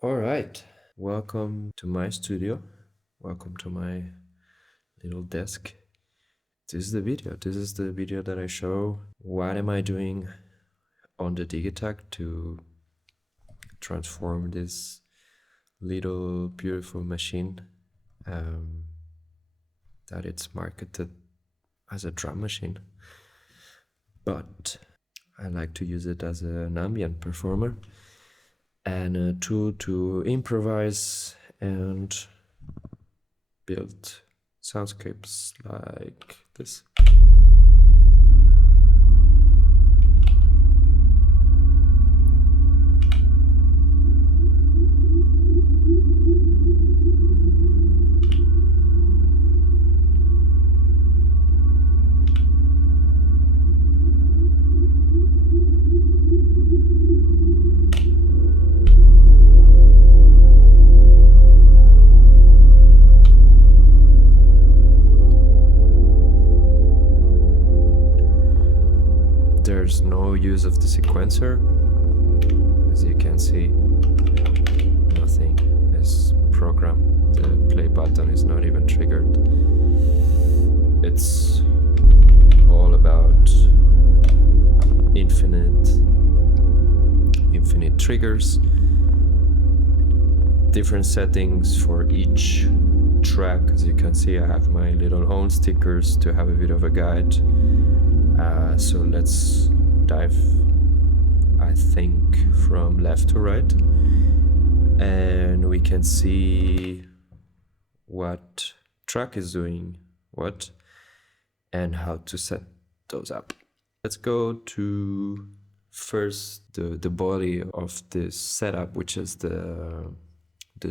All right. Welcome to my studio. Welcome to my little desk. This is the video. This is the video that I show what am I doing on the Digitakt to transform this little beautiful machine that it's marketed as a drum machine. But I like to use it as an ambient performer and a tool to improvise and build soundscapes like this. There's no use of the sequencer. As you can see, nothing is programmed. The play button is not even triggered. It's all about infinite triggers, different settings for each track. As you can see, I have my little own stickers to have a bit of a guide. So let's dive, I think, from left to right, and we can see what track is doing what and how to set those up. Let's go to first the body of this setup, which is the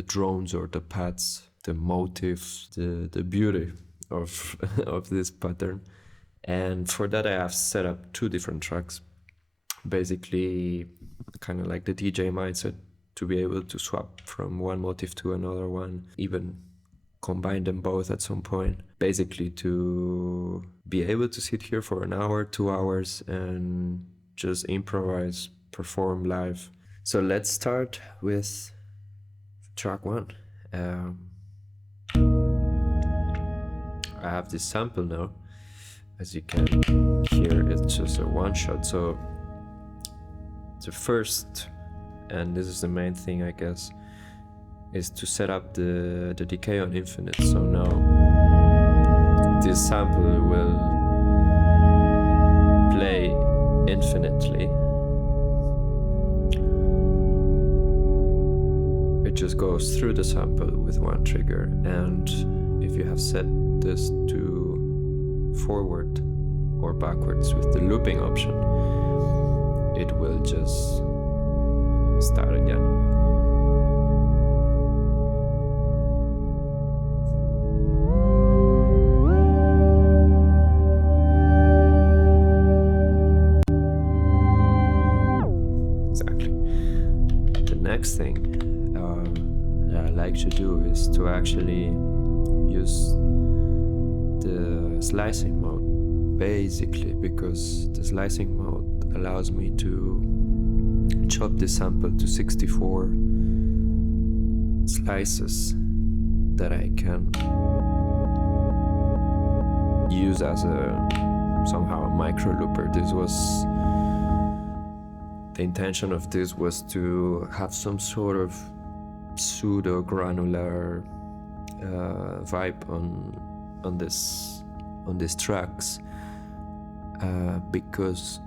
drones or the pads, the motif, the beauty of of this pattern. And for that I have set up two different tracks, basically kind of like the DJ mindset, to be able to swap from one motif to another one, even combine them both at some point, basically to be able to sit here for an hour, 2 hours and just improvise, perform live. So let's start with track one. I have this sample now. As you can hear, it's just a one shot. So the first, and this is the main thing I guess, is to set up the decay on infinite. So now this sample will play infinitely. It just goes through the sample with one trigger, and if you have set this to forward or backwards with the looping option, it will just start again. Exactly. The next thing that I like to do is to actually use the slicing mode, basically, because the slicing mode allows me to chop the sample to 64 slices that I can use as somehow a micro looper. The intention of this was to have some sort of pseudo granular vibe on these tracks, because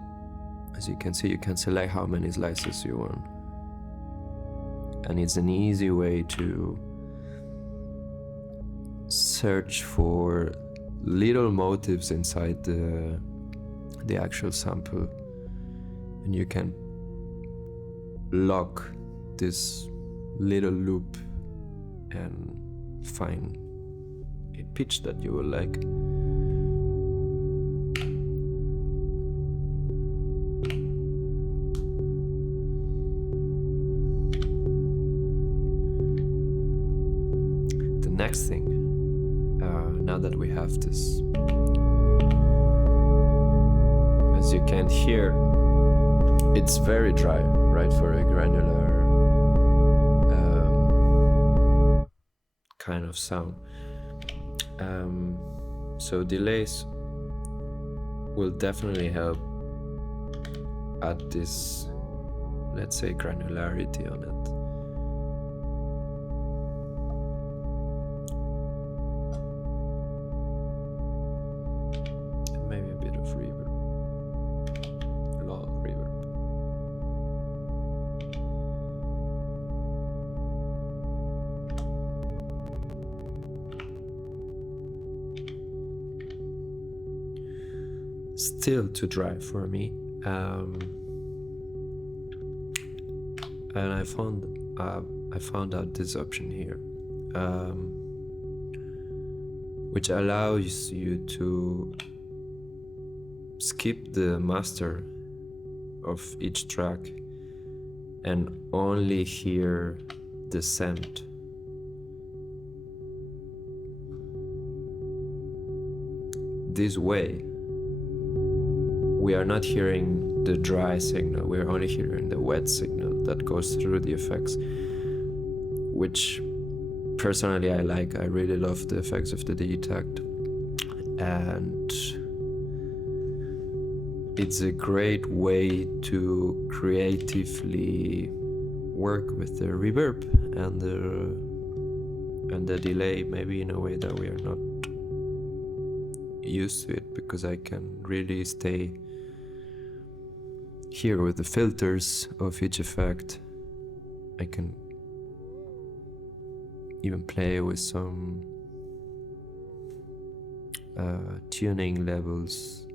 as you can see, you can select how many slices you want, and it's an easy way to search for little motifs inside the actual sample, and you can lock this little loop and find a pitch that you will like. The next thing, now that we have this, as you can hear, it's very dry, right, for a granular kind of sound. So delays will definitely help add this, let's say, granularity on it. And maybe a bit of reverb, low reverb. Still too dry for me, and I found out this option here, which allows you to skip the master of each track and only hear the send. This way, we are not hearing the dry signal, we're only hearing the wet signal that goes through the effects, which personally I like. I really love the effects of the Digitakt, and it's a great way to creatively work with the reverb and the delay, maybe in a way that we are not used to it, because I can really stay here with the filters of each effect. I can even play with some tuning levels.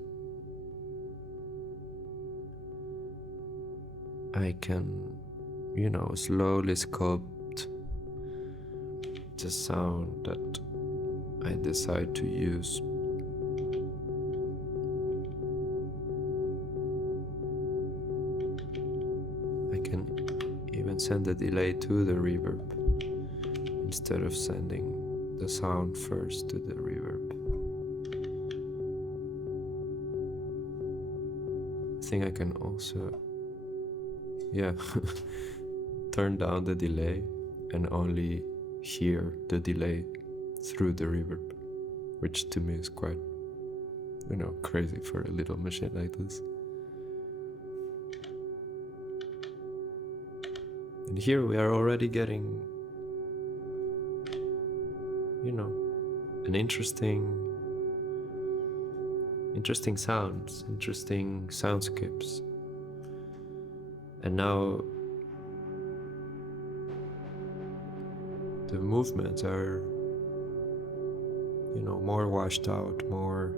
I can, slowly sculpt the sound that I decide to use. Send the delay to the reverb instead of sending the sound first to the reverb. I think I can also, turn down the delay and only hear the delay through the reverb, which to me is quite, crazy for a little machine like this. And here we are already getting, an interesting sounds, interesting soundscapes. And now the movements are, more washed out, more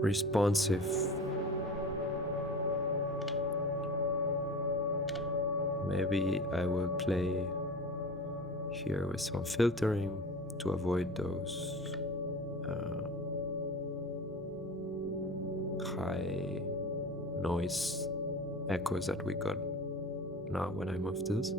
responsive. Maybe I will play here with some filtering to avoid those high noise echoes that we got now when I move this.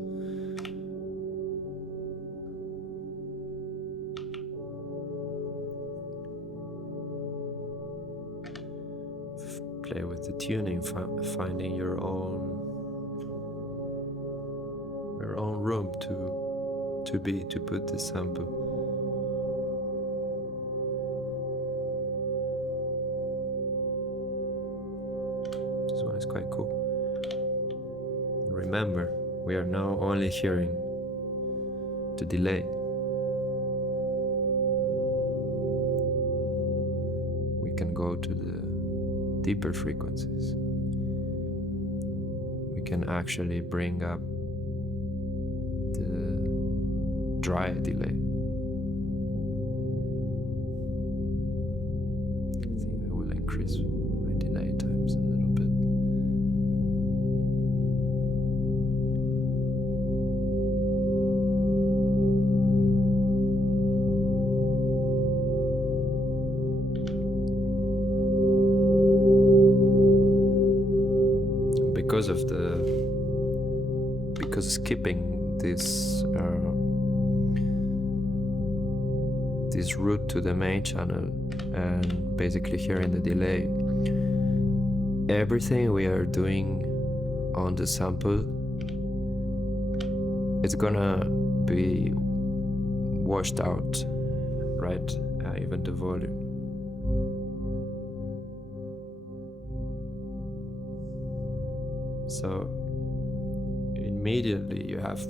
Play with the tuning, finding your own room to put the sample. This one is quite cool. And remember, we are now only hearing the delay. We can go to the deeper frequencies. We can actually bring up the dry delay. I think I will increase my delay times a little bit. Because skipping this route to the main channel and basically hearing the delay, everything we are doing on the sample it's gonna be washed out, right? Even the volume. So immediately you have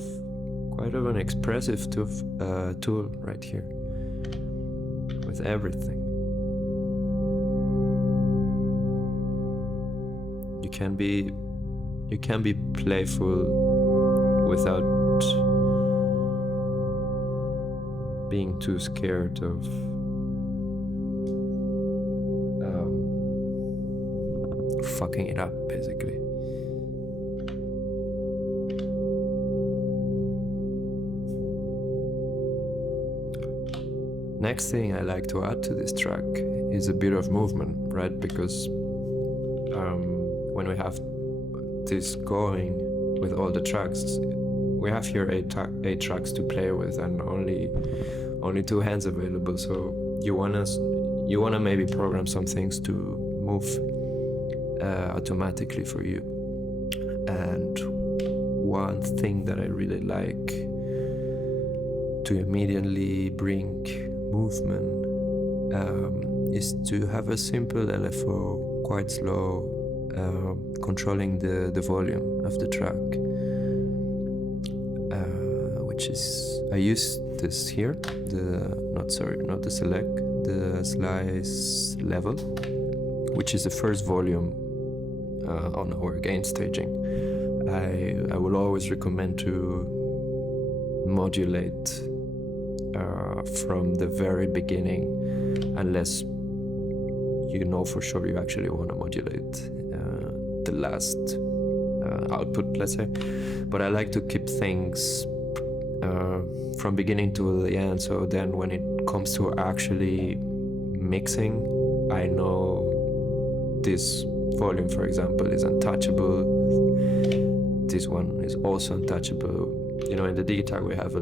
quite of an expressive tool right here with everything. You can be playful without being too scared of fucking it up, basically. Next thing I like to add to this track is a bit of movement, right? Because when we have this going with all the tracks, we have here eight tracks to play with, and only 2 hands available. So you wanna maybe program some things to move automatically for you. And one thing that I really like to immediately bring movement is to have a simple LFO, quite slow, controlling the volume of the track, which is, I use this here, not the select, the slice level, which is the first volume on our gain staging. I will always recommend to modulate from the very beginning, unless you know for sure you actually want to modulate the last output, let's say. But I like to keep things from beginning to the end, so then when it comes to actually mixing, I know this volume, for example, is untouchable. This one is also untouchable. You know, in the Digitakt we have a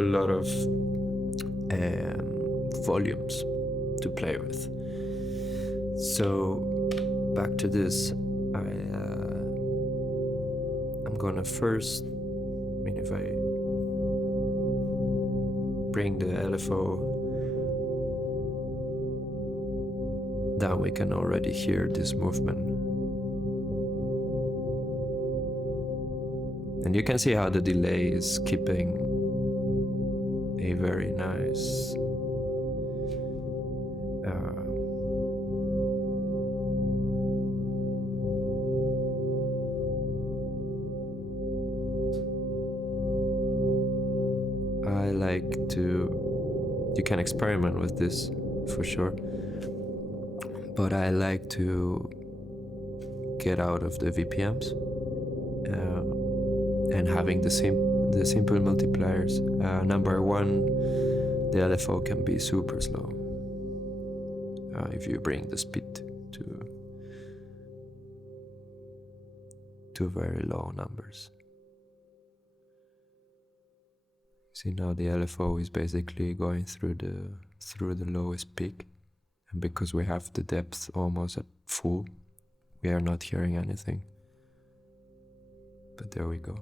lot of volumes to play with. So back to this, I'm gonna first, if I bring the LFO down, we can already hear this movement. And you can see how the delay is keeping a very nice you can experiment with this for sure, but I like to get out of the VPMs and having the simple multipliers. Number one, the LFO can be super slow if you bring the speed to very low numbers. See, now the LFO is basically going through the lowest peak, and because we have the depth almost at full, we are not hearing anything. But there we go.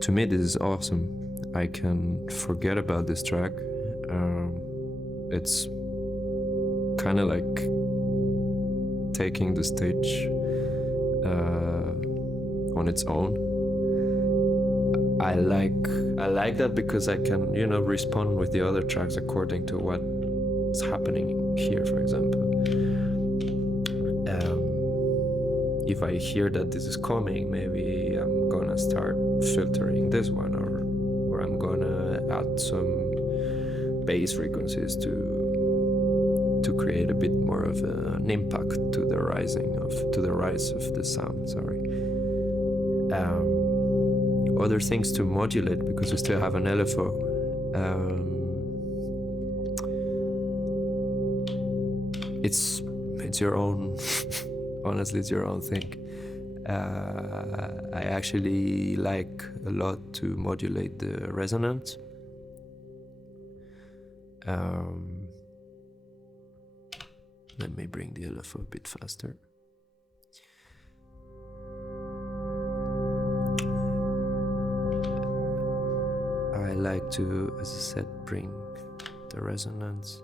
To me, this is awesome. I can forget about this track. It's kind of like taking the stage on its own. I like that because I can, respond with the other tracks according to what's happening here, for example. If I hear that this is coming, maybe I'm gonna start filtering this one, or I'm gonna add some bass frequencies to create a bit more of an impact to the rise of the sound. Other things to modulate, because we still have an LFO. It's your own. Honestly, it's your own thing. I actually like a lot to modulate the resonance. Let me bring the LFO a bit faster. I like to, as I said, bring the resonance.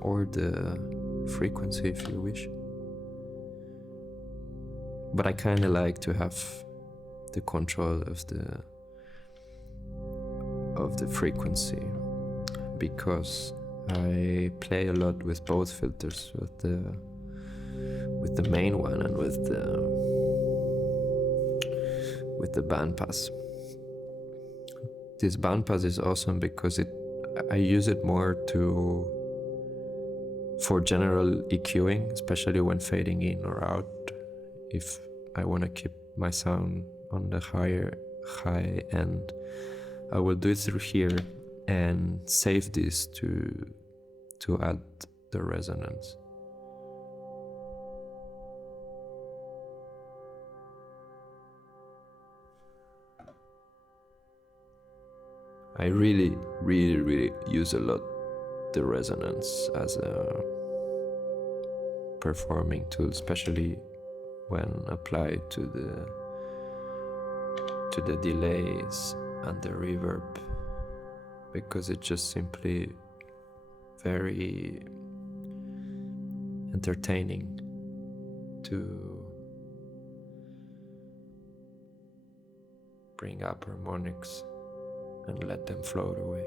Or the frequency if you wish. But I kind of like to have the control of the frequency, because I play a lot with both filters, with the main one and with the bandpass. This bandpass is awesome because I use it more for general EQing, especially when fading in or out. If I want to keep my sound on the high end, I will do it through here and save this to add the resonance. I really use a lot the resonance as a performing tool, especially when applied to the delays and the reverb, because it's just simply very entertaining to bring up harmonics and let them float away.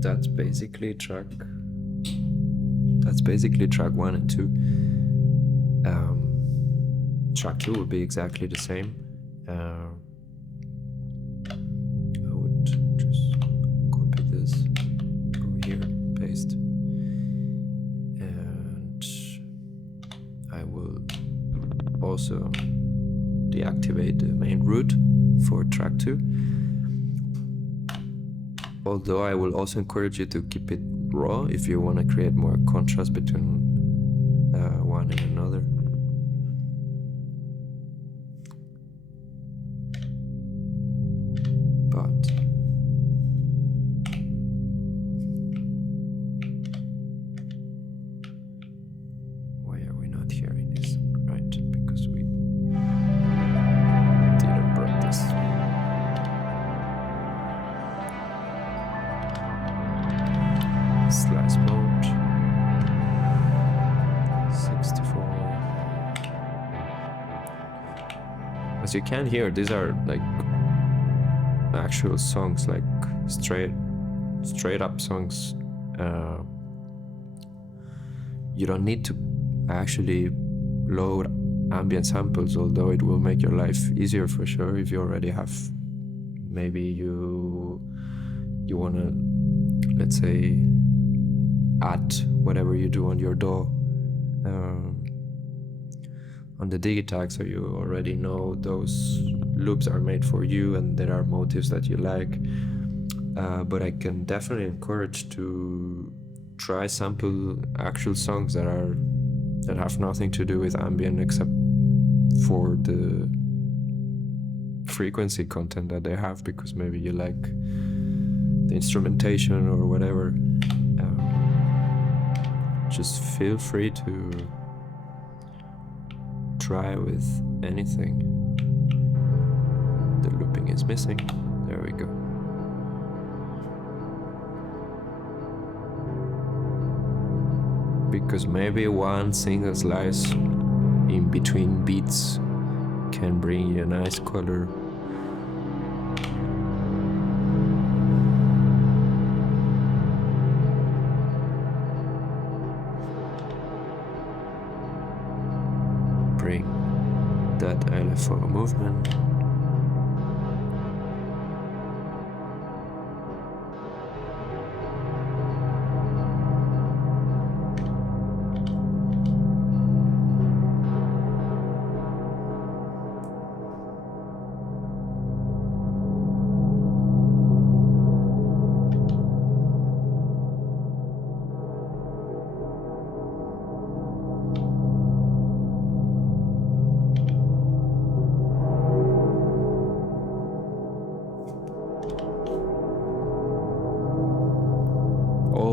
That's basically track 1 and 2. Track 2 would be exactly the same. I would just copy this, go here, paste, and I will also deactivate the main root for track 2. Although I will also encourage you to keep it raw if you want to create more contrast between one and another. But why are we not hearing this? Right, because we didn't practice. Slice mode 64. As you can hear, these are like actual songs, like straight up songs. You don't need to actually load ambient samples, although it will make your life easier for sure if you already have, maybe you want to, let's say, add whatever you do on your DAW on the Digitakt, so you already know those loops are made for you and there are motifs that you like. But I can definitely encourage to try sample actual songs that have nothing to do with ambient except for the frequency content that they have, because maybe you like the instrumentation or whatever. Just feel free to try with anything. The looping is missing. There we go. Because maybe one single slice in between beats can bring you a nice color. Bring that LFO movement.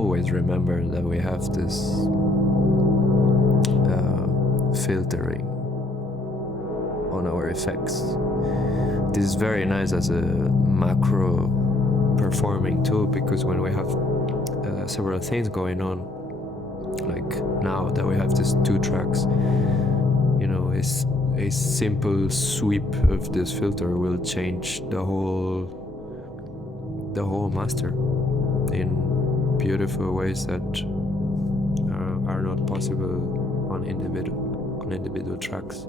always remember that we have this filtering on our effects. This is very nice as a macro performing tool, because when we have several things going on, like now that we have these 2 tracks, you know, is a simple sweep of this filter will change the whole master in beautiful ways that are not possible on individual tracks.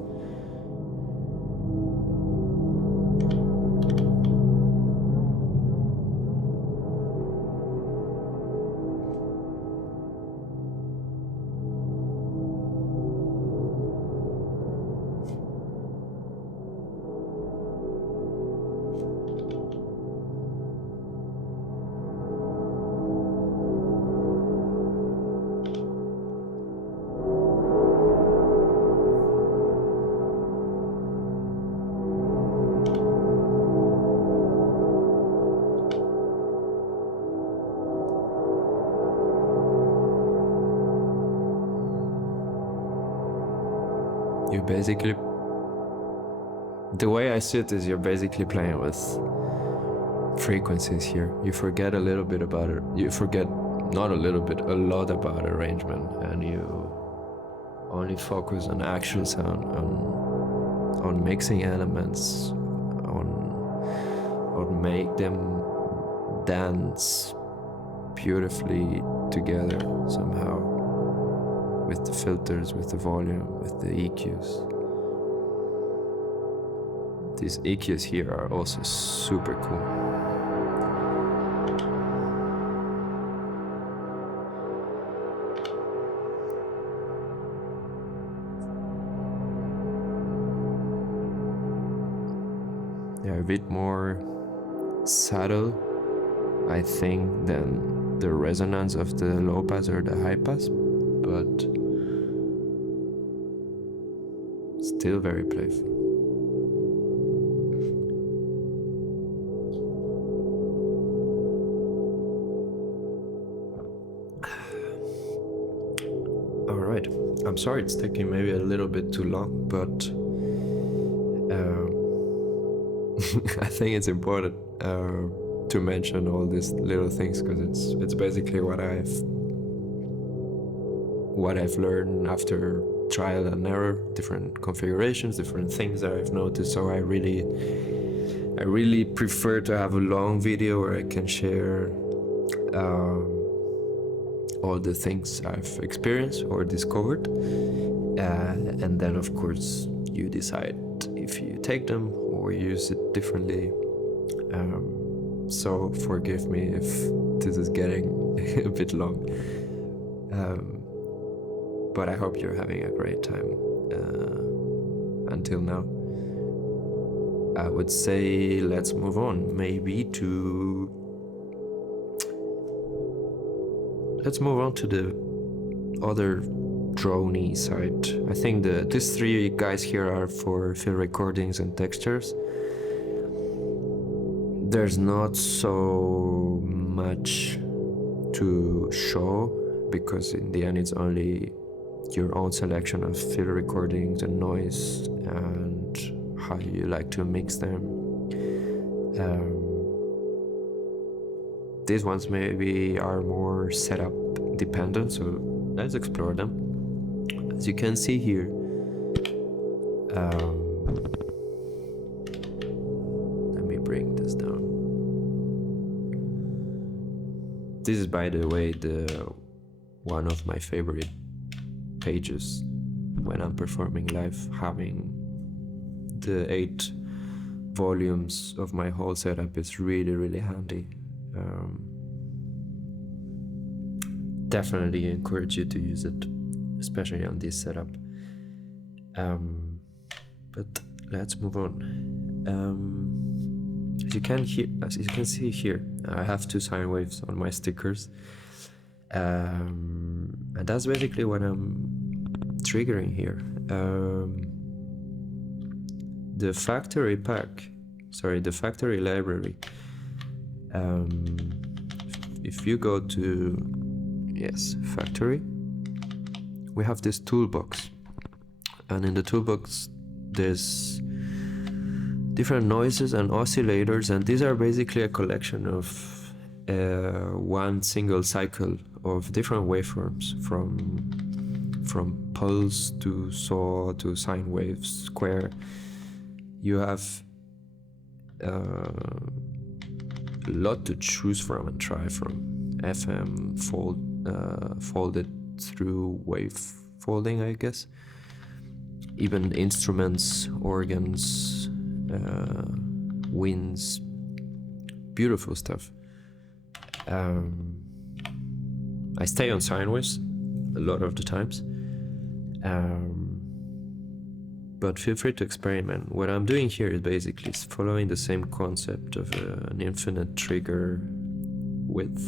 You basically, the way I see it is you're basically playing with frequencies here. You forget a little bit about it. You forget not a little bit, a lot about arrangement, and you only focus on actual sound, on mixing elements, on make them dance beautifully together somehow. With the filters, with the volume, with the EQs. These EQs here are also super cool. They're a bit more subtle, I think, than the resonance of the low pass or the high pass, but still very playful. All right, I'm sorry it's taking maybe a little bit too long, but I think it's important to mention all these little things, because it's basically what I've learned after trial and error, different configurations, different things that I've noticed. So I really prefer to have a long video where I can share all the things I've experienced or discovered, and then of course you decide if you take them or use it differently. So forgive me if this is getting a bit long. But I hope you're having a great time until now. I would say let's move on, maybe let's move on to the other droney side. I think these 3 guys here are for field recordings and textures. There's not so much to show, because in the end it's only your own selection of field recordings and noise and how you like to mix them. These ones maybe are more setup dependent, so let's explore them. As you can see here, let me bring this down. This is, by the way, one of my favorite pages when I'm performing live. Having the 8 volumes of my whole setup is really handy. Definitely encourage you to use it, especially on this setup. But let's move on. As you can see here, I have 2 sine waves on my stickers. And that's basically what I'm triggering here. The factory library. If you go to Yes, factory. We have this toolbox, and in the toolbox there's different noises and oscillators, and these are basically a collection of one single cycle of different waveforms, from pulse to saw to sine wave, square. You have a lot to choose from and try from. FM, folded through wave folding, I guess. Even instruments, organs, winds, beautiful stuff. I stay on sine waves a lot of the times, but feel free to experiment. What I'm doing here is basically following the same concept of an infinite trigger with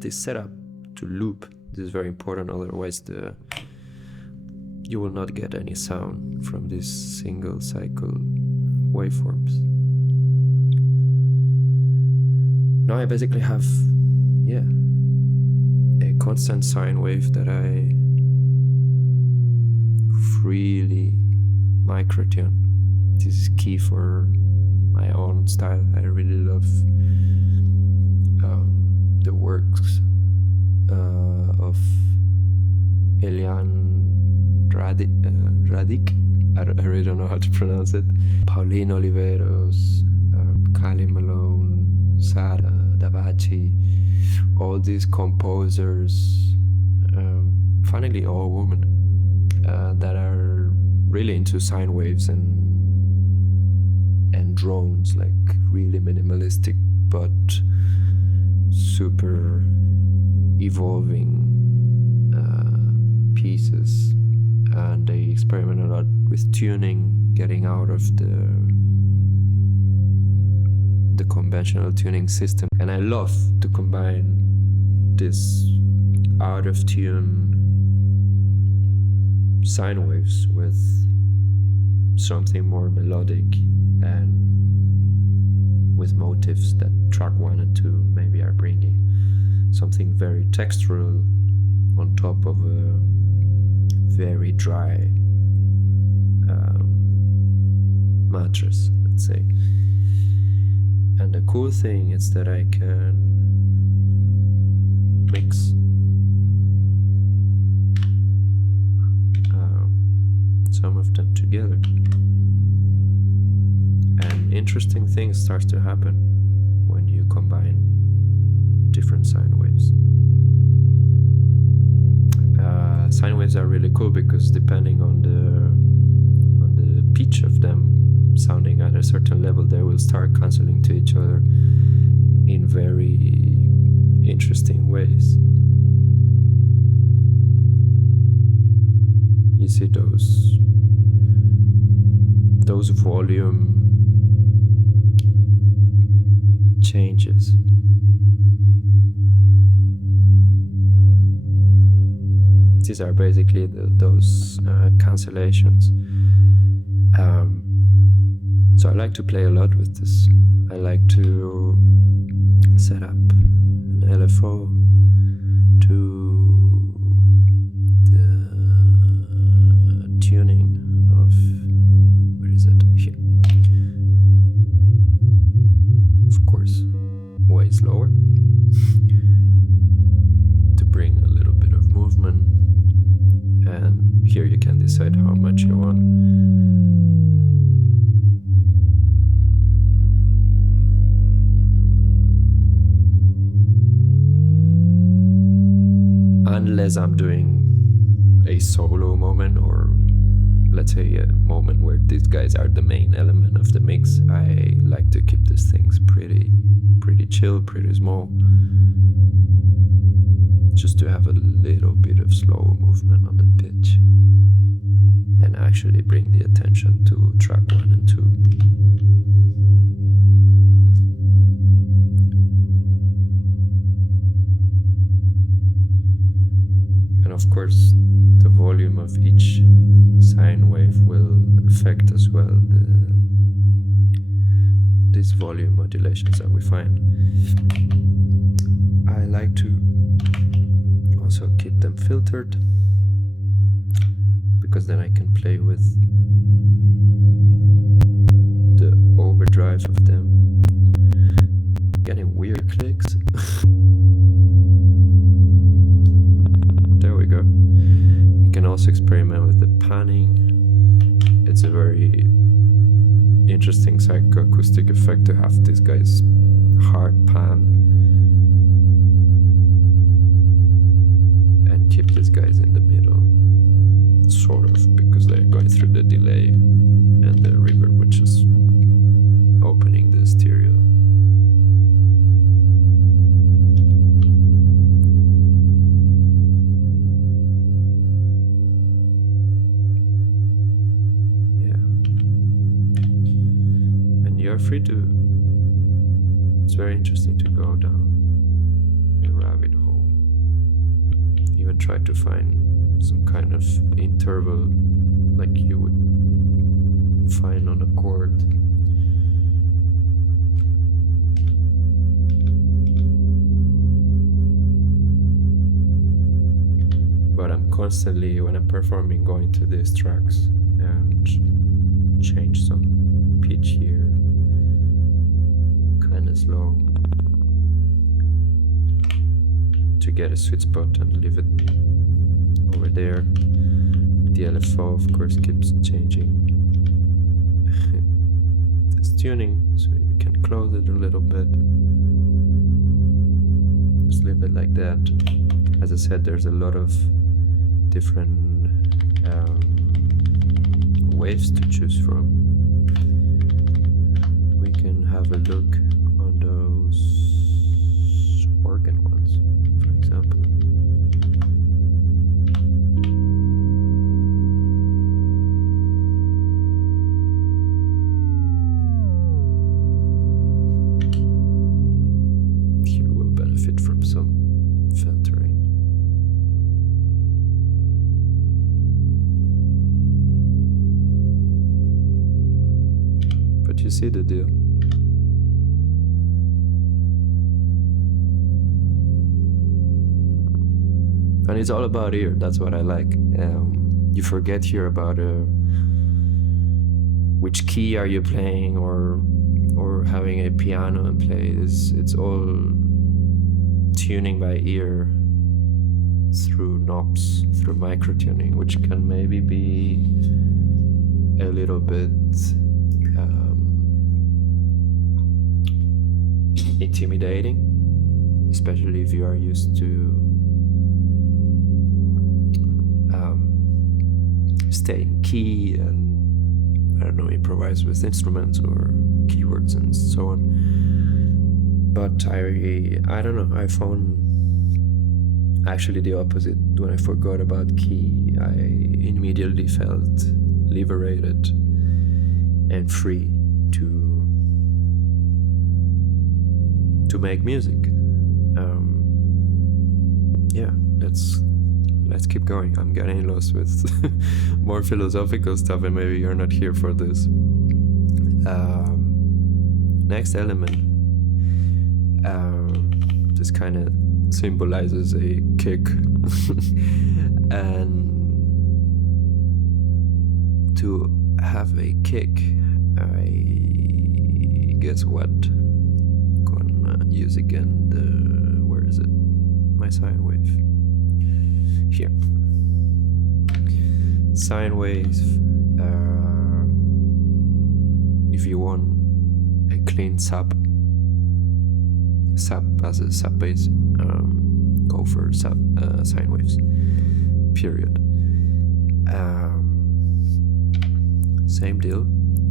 this setup to loop. This is very important, otherwise you will not get any sound from these single cycle waveforms. Now I basically have a constant sine wave that I freely microtune. This is key for my own style. I really love the works of Elian Radic. I really don't know how to pronounce it. Pauline Oliveros, Kali Malone, Sara Davachi, all these composers, finally all women, that are really into sine waves and drones, like really minimalistic but super evolving pieces. And they experiment a lot with tuning, getting out of the conventional tuning system. And I love to combine this out of tune sine waves with something more melodic and with motifs that track 1 and 2 maybe are bringing. Something very textural on top of a very dry mattress, let's say. And the cool thing is that I can mix some of them together, and interesting things start to happen when you combine different sine waves. Sine waves are really cool because depending on the pitch of them sounding at a certain level, they will start cancelling to each other in very interesting ways. You see those volume changes. These are basically those cancellations. So I like to play a lot with this. I like to set up an LFO to the tuning of, where is it? Here. Of course, way slower to bring a little bit of movement. And here you can decide how much you want. Unless I'm doing a solo moment, or let's say a moment where these guys are the main element of the mix, I like to keep these things pretty chill, pretty small, just to have a little bit of slow movement on the pitch and actually bring the attention to track 1 and 2. And of course, the volume of each sine wave will affect as well these volume modulations that we find. I like to also keep them filtered, because then I can play with the overdrive of them. Getting weird clicks. There we go. You can also experiment with the panning. It's a very interesting psychoacoustic effect to have this guy's hard pan and keep these guys in the middle, sort of, because they're going through the delay and the reverb, which is opening the stereo. You're free to, it's very interesting to go down a rabbit hole, even try to find some kind of interval like you would find on a chord. But I'm constantly, when I'm performing, going to these tracks and change some pitch here, kind of slow, to get a sweet spot and leave it over there. The LFO of course keeps changing this tuning, so you can close it a little bit. Just leave it like that. As I said, there's a lot of different waves to choose from. We can have a look on those organ ones, for example. Here we'll benefit from some filtering. But you see the deal. And it's all about ear, that's what I like. You forget here about which key are you playing, or having a piano and play. It's all tuning by ear through knobs, through micro tuning, which can maybe be a little bit intimidating, especially if you are used to stay in key and, I don't know, improvise with instruments or keywords and so on. But I don't know, I found actually the opposite. When I forgot about key, I immediately felt liberated and free to make music. Yeah, let's keep going. I'm getting lost with more philosophical stuff, and maybe you're not here for this. Next element. This kind of symbolizes a kick. And to have a kick, I guess what? Gonna use again the, where is it? My sine wave. Here. Sine wave. If you want a clean sub as a sub bass, go for sine waves. Period. Same deal.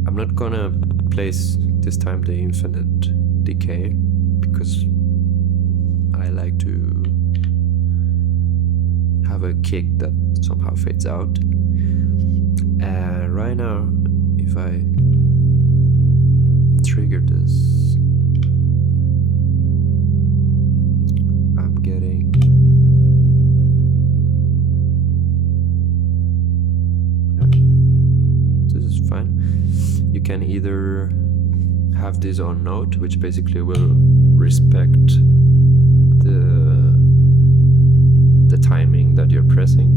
I'm not gonna place this time the infinite decay, because I like to have a kick that somehow fades out. And right now, if I trigger this, I'm getting this is fine. You can either have this on note, which basically will respect the time pressing,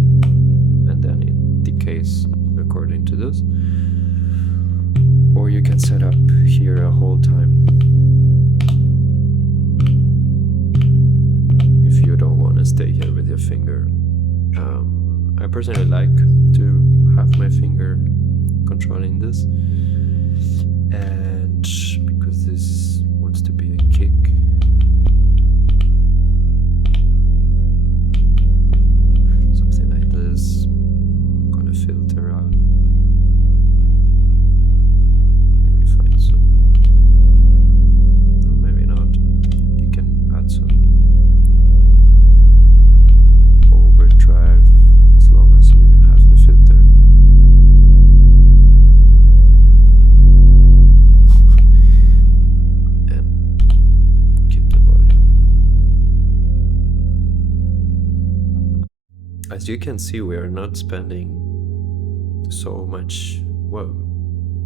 and then it decays according to this. Or you can set up here a whole time if you don't want to stay here with your finger. I personally like to have my finger controlling this, and because this wants to be a kick, something like this, gonna filter out, maybe find some, or maybe not. You can add some overdrive as long as you have the filter. And keep the volume. As you can see, we are not spending so much, well,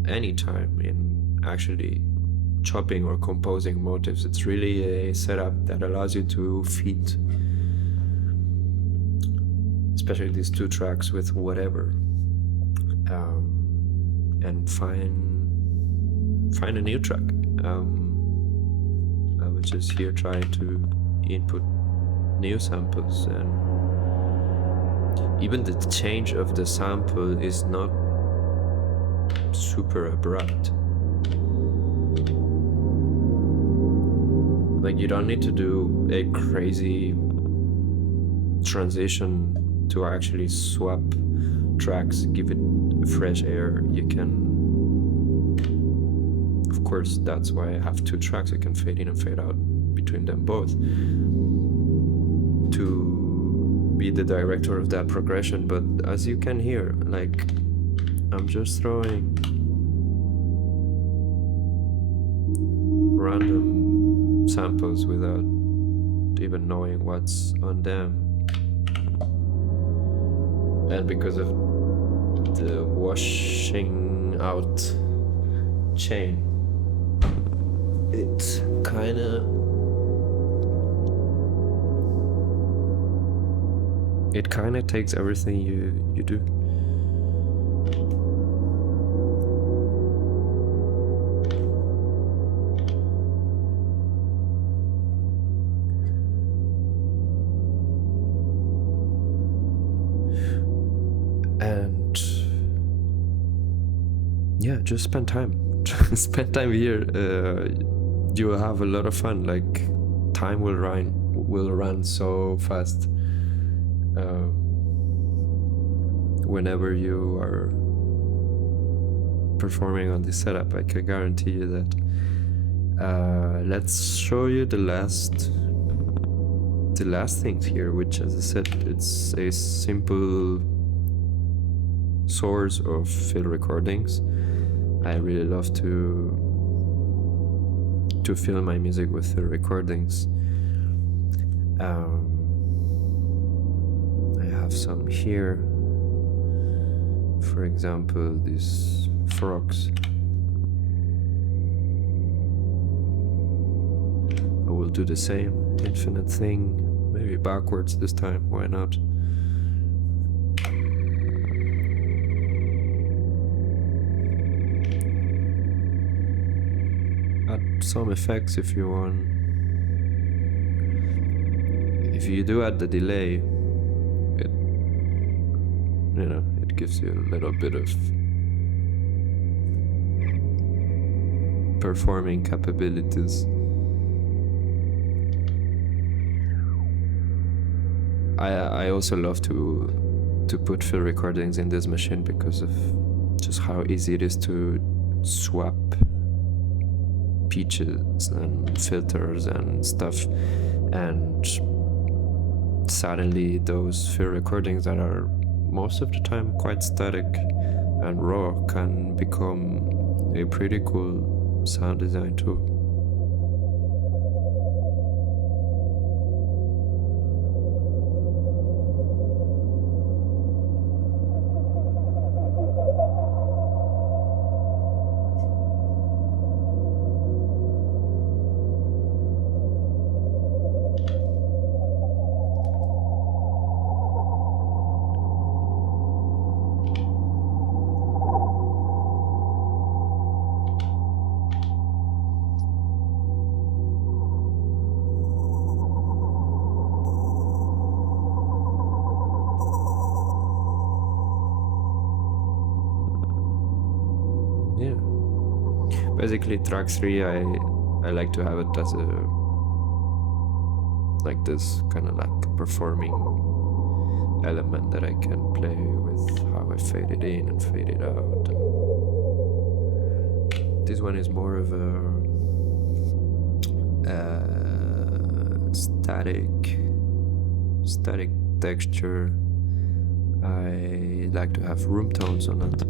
any time in actually chopping or composing motifs. It's really a setup that allows you to feed, especially these two tracks, with whatever, and find a new track. I was just here trying to input new samples, and even the change of the sample is not super abrupt. Like, you don't need to do a crazy transition to actually swap tracks, give it fresh air. You can, of course, that's why I have two tracks. You can fade in and fade out between them both to be the director of that progression. But as you can hear, like, I'm just throwing random samples without even knowing what's on them. And because of the washing out chain, it kinda takes everything you do. And yeah, just spend time. Spend time here. You will have a lot of fun. Like, time will run so fast. Whenever you are performing on this setup, I can guarantee you that. Let's show you the last things here, which, as I said, it's a simple source of field recordings. I really love to fill my music with field recordings. I have some here, for example, these frogs. I will do the same infinite thing, maybe backwards this time, why not? Add some effects if you want. If you do add the delay, it gives you a little bit of performing capabilities. I also love to put field recordings in this machine because of just how easy it is to swap pitches and filters and stuff, and suddenly those field recordings that are most of the time quite static and raw can become a pretty cool sound design tool. yeah. Basically, track 3, I like to have it as a like this kind of like performing element that I can play with how I fade it in and fade it out. And this one is more of a static texture. I like to have room tones on it.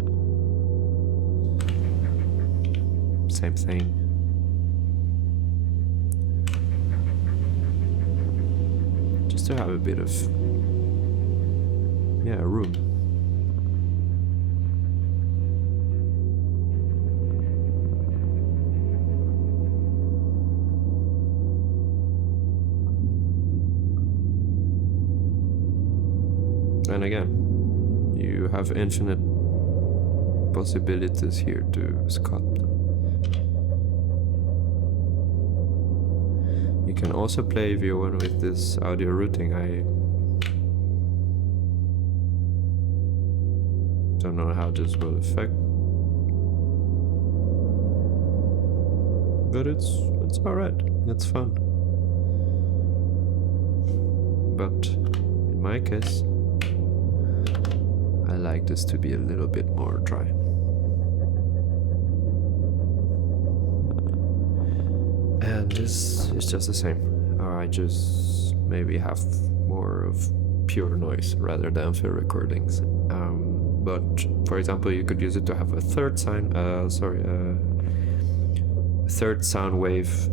Same thing. Just to have a bit of, yeah, room. And again, you have infinite possibilities here to sculpt. You can also play if you want with this audio routing. I don't know how this will affect, but it's alright. It's fun. But in my case, I like this to be a little bit more dry. And this is just the same. I just maybe have more of pure noise rather than fill recordings. But for example, you could use it to have a third sound wave,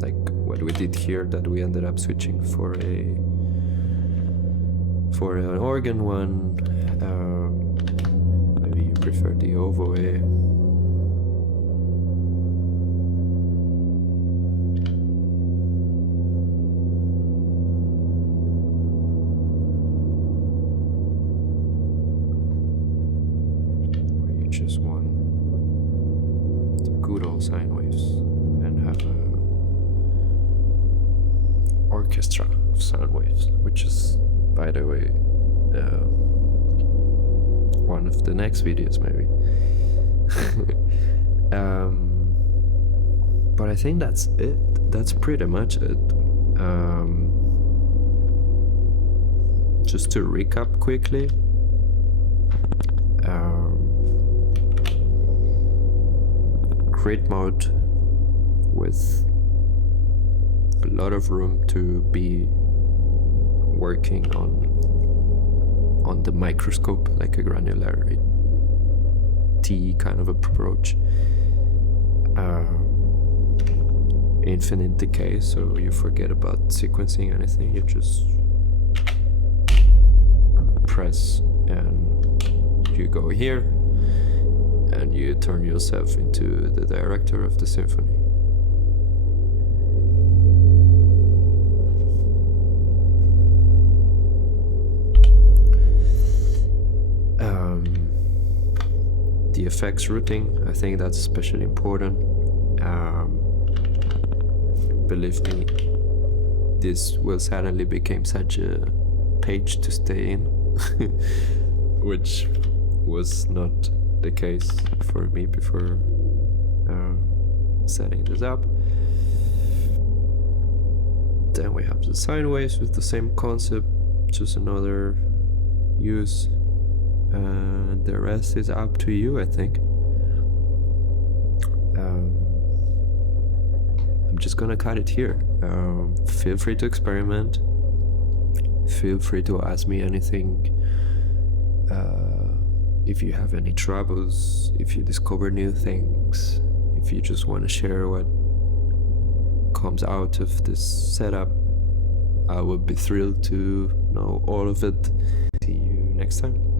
like what we did here, that we ended up switching for an organ one. Maybe you prefer the oboe. Just want the good old sine waves and have a orchestra of sound waves, which is, by the way, one of the next videos maybe. But I think that's it. That's pretty much it. Just to recap quickly. Grid mode with a lot of room to be working on the microscope, like a granularity kind of approach. Infinite decay, so you forget about sequencing anything, you just press and you go here and you turn yourself into the director of the symphony. The effects routing, I think that's especially important. Believe me, this will suddenly become such a page to stay in, which was not the case for me before setting this up. Then we have the sine waves with the same concept, just another use, and the rest is up to you, I think. I'm just gonna cut it here. Feel free to experiment. Feel free to ask me anything. If you have any troubles, if you discover new things, if you just want to share what comes out of this setup, I would be thrilled to know all of it. See you next time.